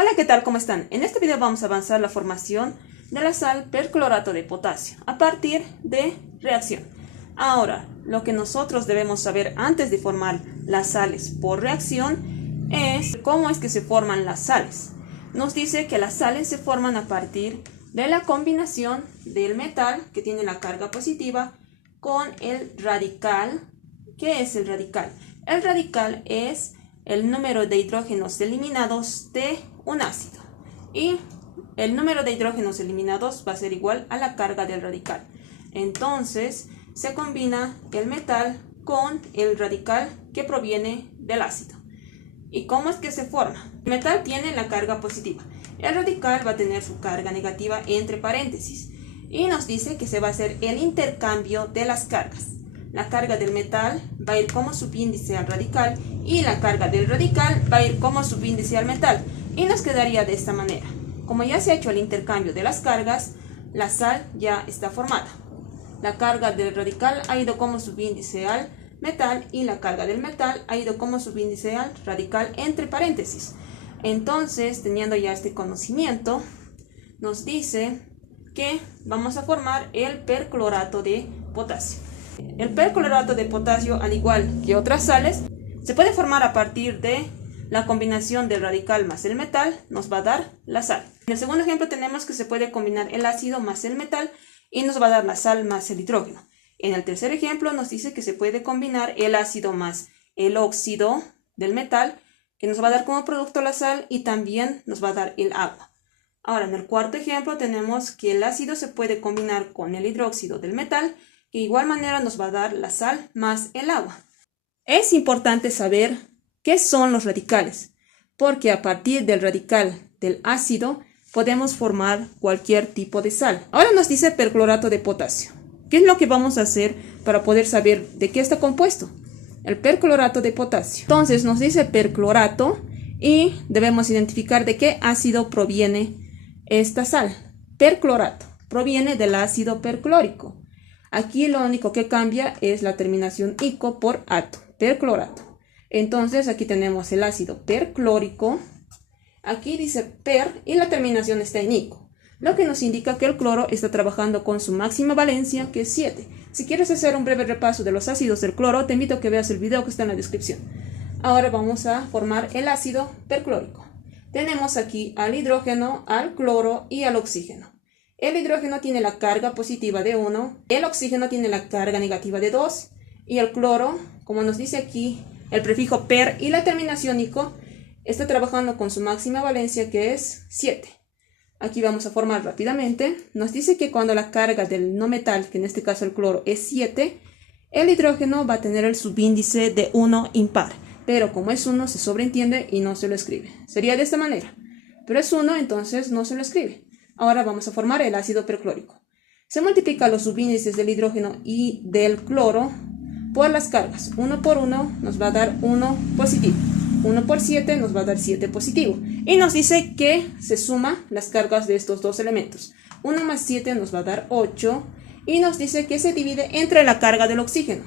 Hola, ¿qué tal? ¿Cómo están? En este video vamos a avanzar la formación de la sal perclorato de potasio a partir de reacción. Ahora, lo que nosotros debemos saber antes de formar las sales por reacción es cómo es que se forman las sales. Nos dice que las sales se forman a partir de la combinación del metal que tiene la carga positiva con el radical. ¿Qué es el radical? El radical es el número de hidrógenos eliminados de un ácido y el número de hidrógenos eliminados va a ser igual a la carga del radical. Entonces se combina el metal con el radical que proviene del ácido. ¿Y cómo es que se forma? El metal tiene la carga positiva, el radical va a tener su carga negativa entre paréntesis y nos dice que se va a hacer el intercambio de las cargas. La carga del metal va a ir como subíndice al radical y la carga del radical va a ir como subíndice al metal y nos quedaría de esta manera. Como ya se ha hecho el intercambio de las cargas, la sal ya está formada. La carga del radical ha ido como subíndice al metal y la carga del metal ha ido como subíndice al radical entre paréntesis. Entonces, teniendo ya este conocimiento, nos dice que vamos a formar el perclorato de potasio. El perclorato de potasio, al igual que otras sales, se puede formar a partir de la combinación del radical más el metal, nos va a dar la sal. En el segundo ejemplo tenemos que se puede combinar el ácido más el metal y nos va a dar la sal más el hidrógeno. En el tercer ejemplo nos dice que se puede combinar el ácido más el óxido del metal, que nos va a dar como producto la sal y también nos va a dar el agua. Ahora, en el cuarto ejemplo tenemos que el ácido se puede combinar con el hidróxido del metal, que de igual manera nos va a dar la sal más el agua. Es importante saber qué son los radicales, porque a partir del radical del ácido podemos formar cualquier tipo de sal. Ahora nos dice perclorato de potasio. ¿Qué es lo que vamos a hacer para poder saber de qué está compuesto? El perclorato de potasio. Entonces nos dice perclorato y debemos identificar de qué ácido proviene esta sal. Perclorato proviene del ácido perclórico. Aquí lo único que cambia es la terminación ico por ato, perclorato. Entonces aquí tenemos el ácido perclórico, aquí dice per y la terminación está en ico, lo que nos indica que el cloro está trabajando con su máxima valencia, que es 7. Si quieres hacer un breve repaso de los ácidos del cloro, te invito a que veas el video que está en la descripción. Ahora vamos a formar el ácido perclórico. Tenemos aquí al hidrógeno, al cloro y al oxígeno. El hidrógeno tiene la carga positiva de 1, el oxígeno tiene la carga negativa de 2 y el cloro, como nos dice aquí el prefijo per y la terminación ico, está trabajando con su máxima valencia, que es 7. Aquí vamos a formar rápidamente. Nos dice que cuando la carga del no metal, que en este caso el cloro, es 7, el hidrógeno va a tener el subíndice de 1 impar, pero como es 1 se sobreentiende y no se lo escribe. Sería de esta manera, pero es 1, entonces no se lo escribe. Ahora vamos a formar el ácido perclórico. Se multiplican los subíndices del hidrógeno y del cloro por las cargas. 1 por 1 nos va a dar 1 positivo. 1 por 7 nos va a dar 7 positivo. Y nos dice que se suma las cargas de estos dos elementos. 1 más 7 nos va a dar 8. Y nos dice que se divide entre la carga del oxígeno,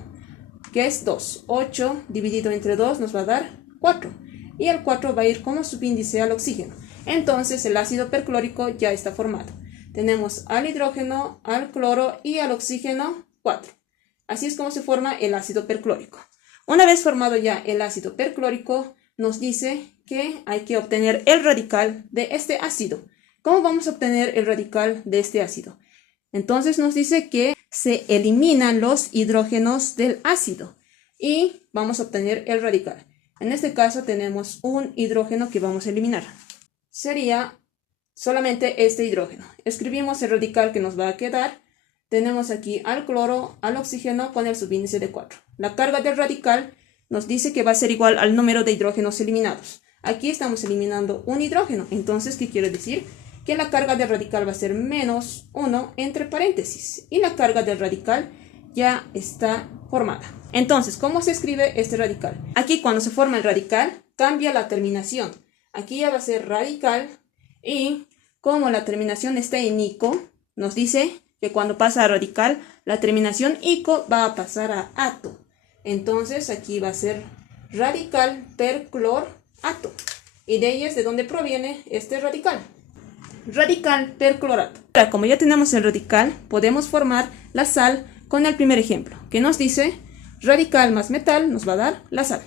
que es 2. 8 dividido entre 2 nos va a dar 4. Y el 4 va a ir como subíndice al oxígeno. Entonces el ácido perclórico ya está formado. Tenemos al hidrógeno, al cloro y al oxígeno 4. Así es como se forma el ácido perclórico. Una vez formado ya el ácido perclórico, nos dice que hay que obtener el radical de este ácido. ¿Cómo vamos a obtener el radical de este ácido? Entonces nos dice que se eliminan los hidrógenos del ácido y vamos a obtener el radical. En este caso tenemos un hidrógeno que vamos a eliminar. Sería solamente este hidrógeno. Escribimos el radical que nos va a quedar. Tenemos aquí al cloro, al oxígeno con el subíndice de 4. La carga del radical nos dice que va a ser igual al número de hidrógenos eliminados. Aquí estamos eliminando un hidrógeno. Entonces, ¿qué quiere decir? Que la carga del radical va a ser menos 1 entre paréntesis. Y la carga del radical ya está formada. Entonces, ¿cómo se escribe este radical? Aquí cuando se forma el radical, cambia la terminación. Aquí ya va a ser radical y como la terminación está en ico, nos dice que cuando pasa a radical, la terminación ico va a pasar a ato. Entonces aquí va a ser radical perclorato. Y de ahí es de donde proviene este radical. Radical perclorato. Ahora, como ya tenemos el radical, podemos formar la sal con el primer ejemplo, que nos dice radical más metal nos va a dar la sal.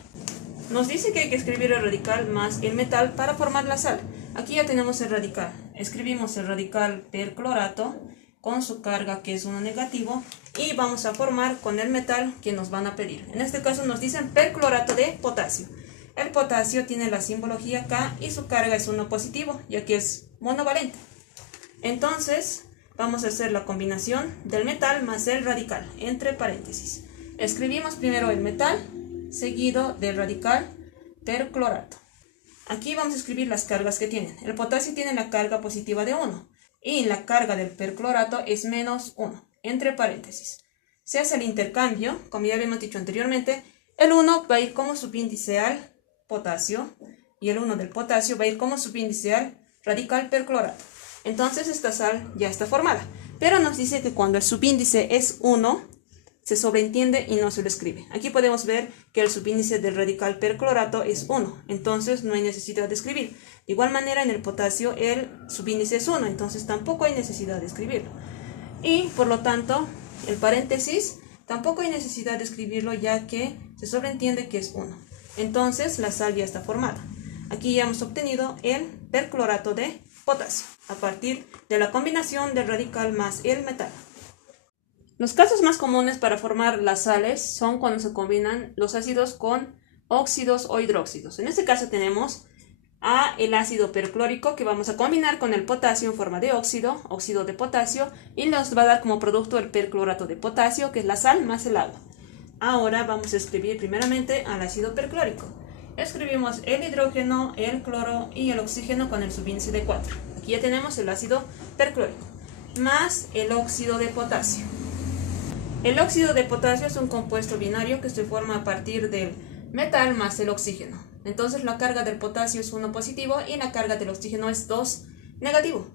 Nos dice que hay que escribir el radical más el metal para formar la sal. Aquí ya tenemos el radical. Escribimos el radical perclorato con su carga que es 1 negativo y vamos a formar con el metal que nos van a pedir. En este caso nos dicen perclorato de potasio. El potasio tiene la simbología K y su carga es 1 positivo, ya que es monovalente. Entonces vamos a hacer la combinación del metal más el radical, entre paréntesis. Escribimos primero el metal, seguido del radical perclorato. Aquí vamos a escribir las cargas que tienen. El potasio tiene la carga positiva de 1 y la carga del perclorato es menos 1, entre paréntesis. Se hace el intercambio, como ya habíamos dicho anteriormente, el 1 va a ir como subíndice al potasio y el 1 del potasio va a ir como subíndice al radical perclorato. Entonces esta sal ya está formada, pero nos dice que cuando el subíndice es 1, se sobreentiende y no se lo escribe. Aquí podemos ver que el subíndice del radical perclorato es 1, entonces no hay necesidad de escribir. De igual manera en el potasio el subíndice es 1, entonces tampoco hay necesidad de escribirlo. Y por lo tanto el paréntesis tampoco hay necesidad de escribirlo ya que se sobreentiende que es 1. Entonces la sal ya está formada. Aquí ya hemos obtenido el perclorato de potasio a partir de la combinación del radical más el metal. Los casos más comunes para formar las sales son cuando se combinan los ácidos con óxidos o hidróxidos. En este caso tenemos el ácido perclórico que vamos a combinar con el potasio en forma de óxido, óxido de potasio, y nos va a dar como producto el perclorato de potasio, que es la sal más el agua. Ahora vamos a escribir primeramente al ácido perclórico. Escribimos el hidrógeno, el cloro y el oxígeno con el subíndice de 4. Aquí ya tenemos el ácido perclórico, más el óxido de potasio. El óxido de potasio es un compuesto binario que se forma a partir del metal más el oxígeno. Entonces la carga del potasio es 1 positivo y la carga del oxígeno es 2 negativo.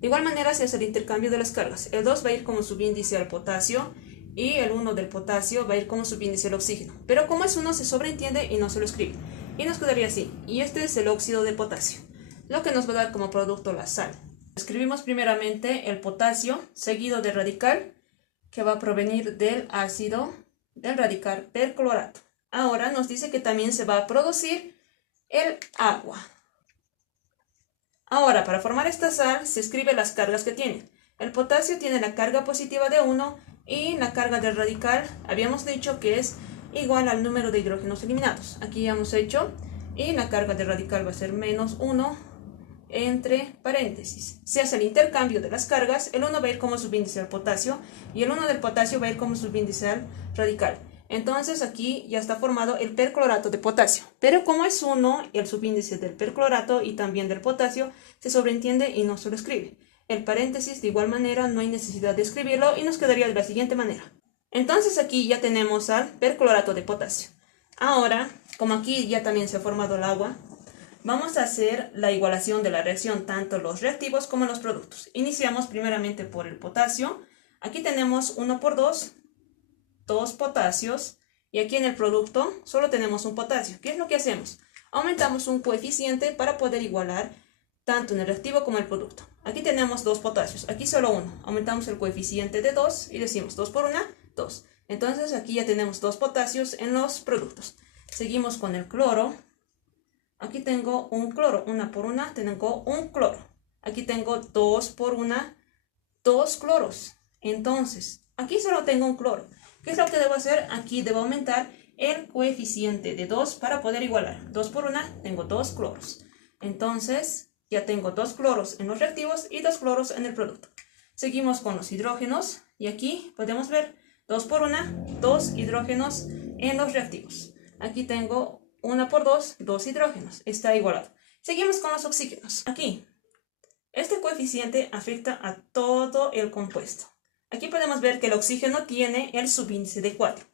De igual manera se hace el intercambio de las cargas. El 2 va a ir como subíndice al potasio y el 1 del potasio va a ir como subíndice al oxígeno. Pero como es 1 se sobreentiende y no se lo escribe. Y nos quedaría así. Y este es el óxido de potasio, lo que nos va a dar como producto la sal. Escribimos primeramente el potasio seguido del radical, que va a provenir del ácido del radical perclorato. Ahora nos dice que también se va a producir el agua. Ahora, para formar esta sal, se escribe las cargas que tiene. El potasio tiene la carga positiva de 1 y la carga del radical, habíamos dicho que es igual al número de hidrógenos eliminados. Aquí ya hemos hecho, y la carga del radical va a ser menos 1, entre paréntesis. Se hace el intercambio de las cargas, el 1 va a ir como subíndice al potasio y el 1 del potasio va a ir como subíndice al radical. Entonces aquí ya está formado el perclorato de potasio, pero como es 1 el subíndice del perclorato y también del potasio, se sobreentiende y no se lo escribe. El paréntesis de igual manera no hay necesidad de escribirlo y nos quedaría de la siguiente manera. Entonces aquí ya tenemos al perclorato de potasio. Ahora, como aquí ya también se ha formado el agua, vamos a hacer la igualación de la reacción, tanto los reactivos como los productos. Iniciamos primeramente por el potasio. Aquí tenemos 1 por 2, 2 potasios, y aquí en el producto solo tenemos un potasio. ¿Qué es lo que hacemos? Aumentamos un coeficiente para poder igualar tanto en el reactivo como el producto. Aquí tenemos 2 potasios, aquí solo 1. Aumentamos el coeficiente de 2 y decimos 2 por 1, 2. Entonces aquí ya tenemos 2 potasios en los productos. Seguimos con el cloro. Aquí tengo un cloro, 1 por 1, tengo un cloro. Aquí tengo 2 por 1, 2 cloros. Entonces, aquí solo tengo un cloro. ¿Qué es lo que debo hacer? Aquí debo aumentar el coeficiente de 2 para poder igualar. 2 por 1, tengo 2 cloros. Entonces, ya tengo 2 cloros en los reactivos y 2 cloros en el producto. Seguimos con los hidrógenos. Y aquí podemos ver 2 por 1, 2 hidrógenos en los reactivos. Aquí tengo 1 por 2, 2 hidrógenos. Está igualado. Seguimos con los oxígenos. Aquí, este coeficiente afecta a todo el compuesto. Aquí podemos ver que el oxígeno tiene el subíndice de 4.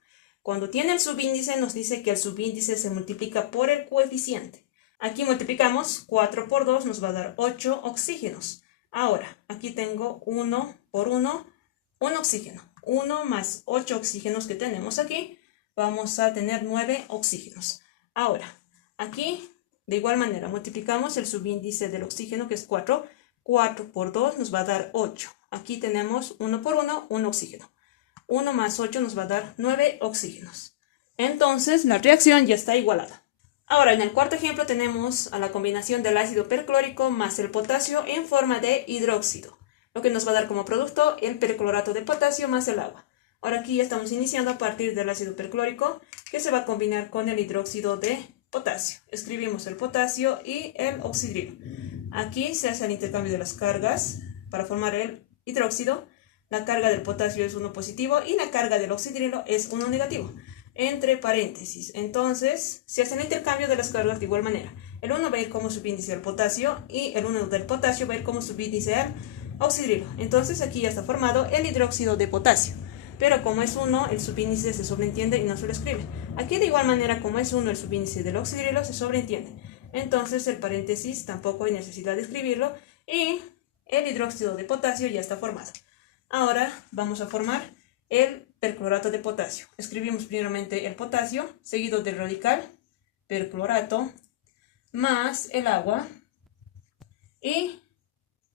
Cuando tiene el subíndice nos dice que el subíndice se multiplica por el coeficiente. Aquí multiplicamos 4 por 2, nos va a dar 8 oxígenos. Ahora, aquí tengo 1 por 1, un oxígeno. 1 más 8 oxígenos que tenemos aquí, vamos a tener 9 oxígenos. Ahora, aquí De igual manera, multiplicamos el subíndice del oxígeno, que es 4. 4 por 2 nos va a dar 8. Aquí tenemos 1 por 1, 1 oxígeno. 1 más 8 nos va a dar 9 oxígenos. Entonces, la reacción ya está igualada. Ahora, en el cuarto ejemplo tenemos a la combinación del ácido perclórico más el potasio en forma de hidróxido, lo que nos va a dar como producto el perclorato de potasio más el agua. Ahora aquí ya estamos iniciando a partir del ácido perclórico, que se va a combinar con el hidróxido de potasio. Escribimos el potasio y el oxidrilo. Aquí se hace el intercambio de las cargas para formar el hidróxido. La carga del potasio es 1 positivo y la carga del oxidrilo es 1 negativo. Entre paréntesis, entonces se hace el intercambio de las cargas de igual manera. El 1 va a ir como subíndice al potasio y el 1 del potasio va a ir como subíndice al oxidrilo. Entonces aquí ya está formado el hidróxido de potasio. Pero como es 1, el subíndice se sobreentiende y no se lo escribe. Aquí de igual manera, como es 1 el subíndice del oxidrilo, se sobreentiende. Entonces el paréntesis tampoco hay necesidad de escribirlo y el hidróxido de potasio ya está formado. Ahora vamos a formar el perclorato de potasio. Escribimos primeramente el potasio, seguido del radical, perclorato, más el agua. Y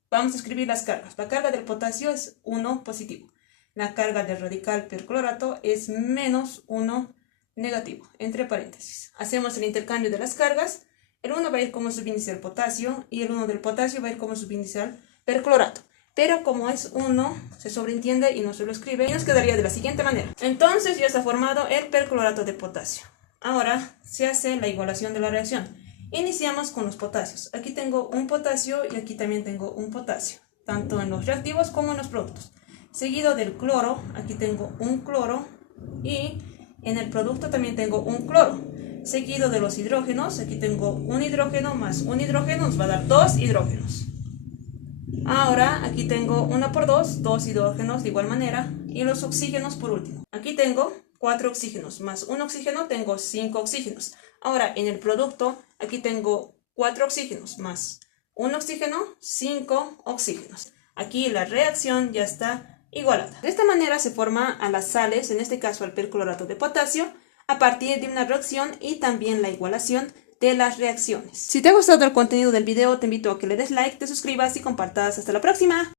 vamos a escribir las cargas. La carga del potasio es 1 positivo. La carga del radical perclorato es menos 1 negativo, entre paréntesis. Hacemos el intercambio de las cargas. El 1 va a ir como subíndice al potasio y el 1 del potasio va a ir como subíndice al perclorato. Pero como es 1, se sobreentiende y no se lo escribe. Y nos quedaría de la siguiente manera. Entonces ya está formado el perclorato de potasio. Ahora se hace la igualación de la reacción. Iniciamos con los potasios. Aquí tengo un potasio y aquí también tengo un potasio, tanto en los reactivos como en los productos. Seguido del cloro, aquí tengo un cloro y en el producto también tengo un cloro. Seguido de los hidrógenos, aquí tengo un hidrógeno más un hidrógeno, nos va a dar 2 hidrógenos. Ahora aquí tengo 1 por 2, 2 hidrógenos de igual manera y los oxígenos por último. Aquí tengo 4 oxígenos más un oxígeno, tengo 5 oxígenos. Ahora en el producto, aquí tengo 4 oxígenos más un oxígeno, 5 oxígenos. Aquí la reacción ya está igualada. De esta manera se forma a las sales, en este caso al perclorato de potasio, a partir de una reacción y también la igualación de las reacciones. Si te ha gustado el contenido del video, te invito a que le des like, te suscribas y compartas. Hasta la próxima.